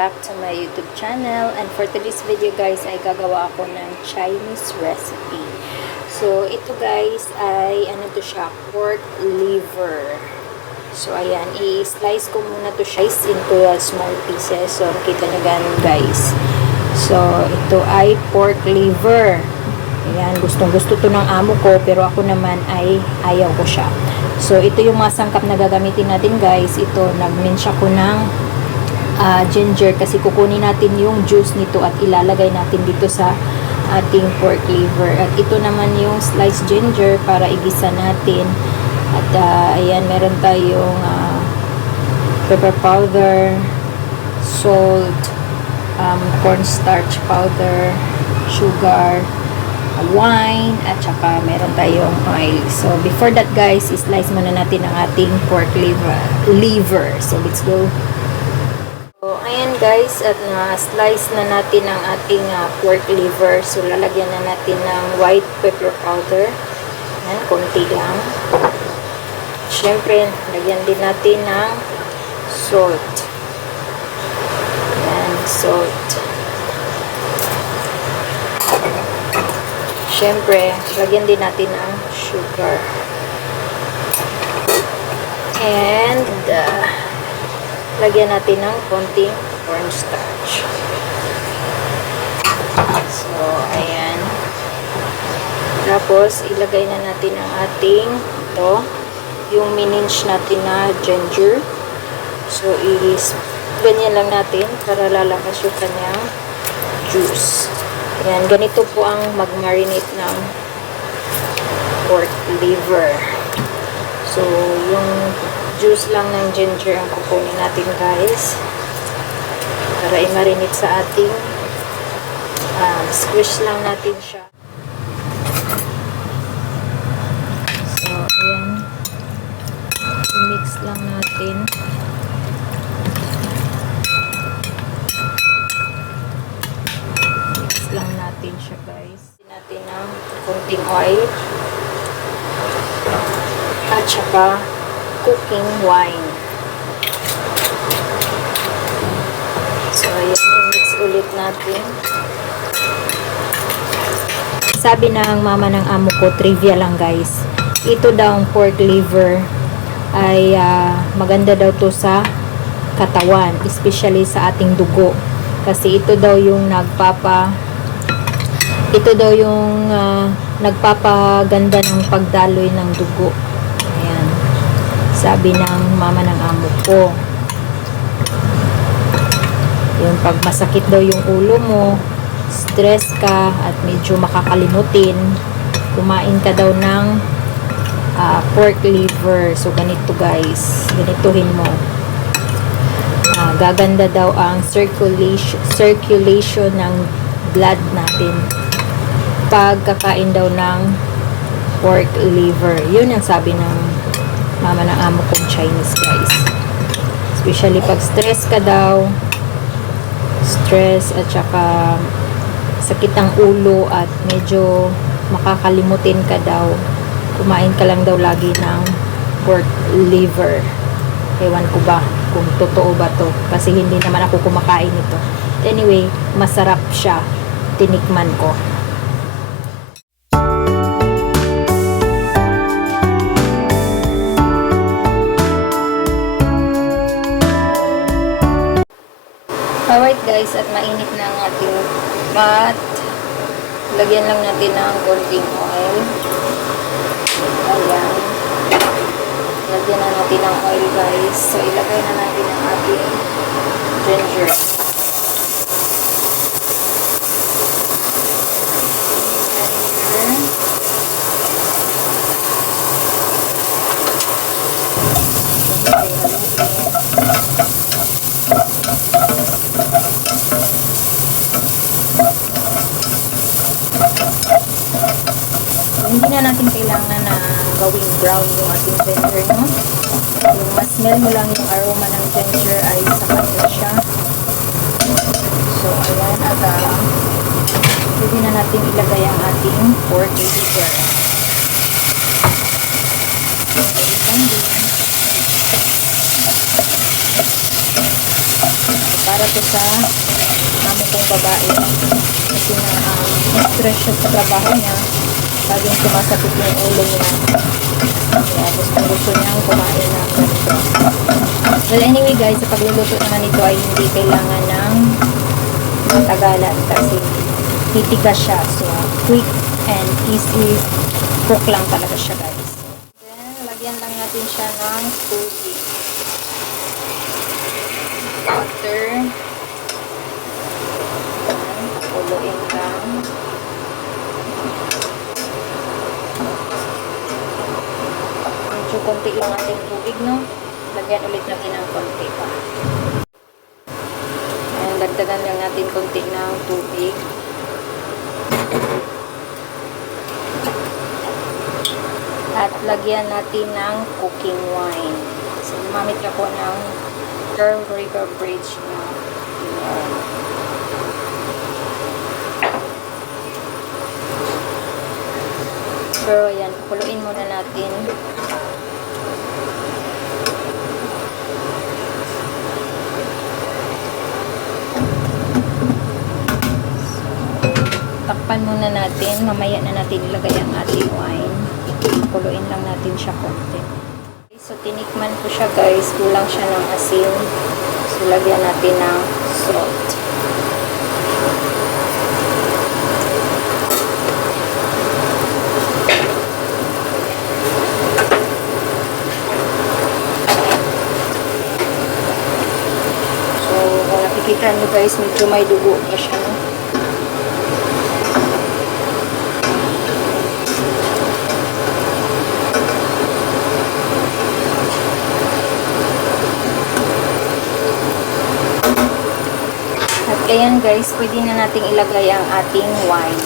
back to my YouTube channel, and for today's video guys ay gagawa ako ng Chinese recipe. So ito guys ay ano to siya, pork liver. So ayan, i-slice ko muna to siya into small pieces. So nakita nyo ganun guys. So ito ay pork liver. Ayan, gustong gusto to ng amo ko, pero ako naman ay ayaw ko siya. So ito yung mga sangkap na gagamitin natin guys. Ito, nag-mince ako ng ginger kasi kukunin natin yung juice nito at ilalagay natin dito sa ating pork liver. At ito naman yung sliced ginger para igisa natin. At ayan, meron tayong pepper powder, salt, cornstarch powder, sugar, wine, at saka meron tayong oil. So before that guys, slice muna natin ang ating pork liver. So let's go. So ayan guys, at na-slice na natin ang ating pork liver. So lalagyan na natin ng white pepper powder. Ayan, konti lang. Siyempre, lagyan din natin ng salt. Ayan, salt. Siyempre, lagyan din natin ng sugar. And lagyan natin ng konting cornstarch. So, ayan. Tapos, ilagay na natin ang ating ito, yung mininch natin na ginger. So, ganyan lang natin para lalakas yung kanyang juice. Ayan, ganito po ang mag-marinate ng pork liver. So, yung juice lang ng ginger ang kukunin natin guys para i-marinate sa ating squish lang natin siya. So, ayan, i-mix lang natin. Mix lang natin siya guys. Natin ng konting oil at saka cooking wine. So, ayan, i-mix ulit natin. Sabi ng mama ng amo ko, trivia lang guys, ito daw ang pork liver ay maganda daw to sa katawan, especially sa ating dugo. Kasi ito daw yung nagpapaganda ng pagdaloy ng dugo. Ayan, sabi ng mama ng amo ko. Yung pag masakit daw yung ulo mo, stress ka at medyo makakalimutin, kumain ka daw ng pork liver. So ganito guys, ganituhin mo. Gaganda daw ang circulation ng blood natin pagkakain daw ng pork liver. Yun ang sabi ng mama ng amo kong Chinese guys. Especially pag stress ka daw, stress at saka sakit ang ulo at medyo makakalimutin ka daw, kumain ka lang daw lagi ng pork liver. Ewan ko ba kung totoo ba to, kasi hindi naman ako kumakain ito. Anyway, masarap siya, tinikman ko. Alright guys, at mainit na ang ating pot. Lagyan lang natin ng konting oil. Ayan. Lagyan na natin ng oil guys. So ilagay na natin ang ating ginger. Hindi na natin kailangan na gawing brown yung ating ginger, no? Yung ma-smell mo lang yung aroma ng ginger ay sapat na siya. So, ayan, at pwede na natin ilagay ang ating pork liver. Para to sa amo kong babae. Kasi na-stress siya sa trabaho niya. Laging sumasakit yung ulo niya. Kaya gusto niyang kumain ng ganito. Well, anyway guys, sa pagluluto naman ito ay hindi kailangan ng matagalan kasi titigas siya. So, quick and easy cook lang talaga siya guys. Then, lagyan lang natin siya ng tubig. Water. Pakuluin lang. Medyo konti lang ating tubig, no? Lagyan ulit natin ng konti pa. Ayan, dagdagan lang natin konti ng tubig. At lagyan natin ng cooking wine. So, gumamit ako ng Pearl River Bridge na wine. Pero ayan, pakuluin muna natin. Takpan muna natin. Mamaya na natin ilagay ang ating wine. Pakuluin lang natin siya konti. So, tinikman ko siya guys. Kulang siya ng asin. So, lagyan natin ng salt. So, kung nakikita nyo guys, medyo may dugo pa siya. No? Ayan guys, pwede na nating ilagay ang ating wine.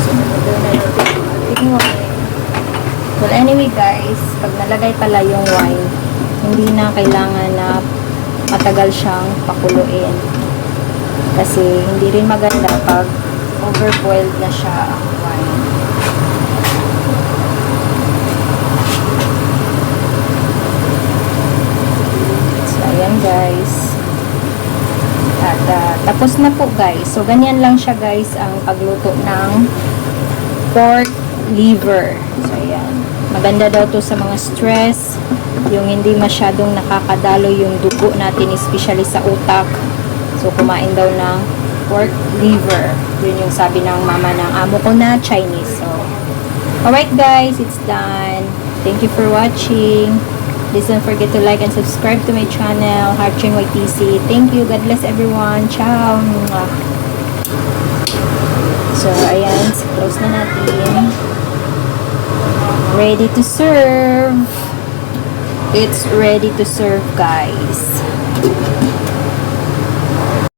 So, nalagay na natin ang ating wine. Well, anyway guys, pag nalagay pala yung wine, hindi na kailangan na matagal siyang pakuluin. Kasi hindi rin maganda pag overboiled na siya ang wine. Ayan guys. At tapos na po guys. So ganyan lang siya guys ang pagluto ng pork liver. So ayan. Maganda daw to sa mga stress. Yung hindi masyadong nakakadalo yung dugo natin, especially sa utak. So kumain daw ng pork liver. Yun yung sabi ng mama ng amo ko na Chinese. So alright guys, it's done. Thank you for watching. Please don't forget to like and subscribe to my channel, Harchin YTC. Thank you. God bless everyone. Ciao. So, ayan. Close na natin. Ready to serve. It's ready to serve, guys.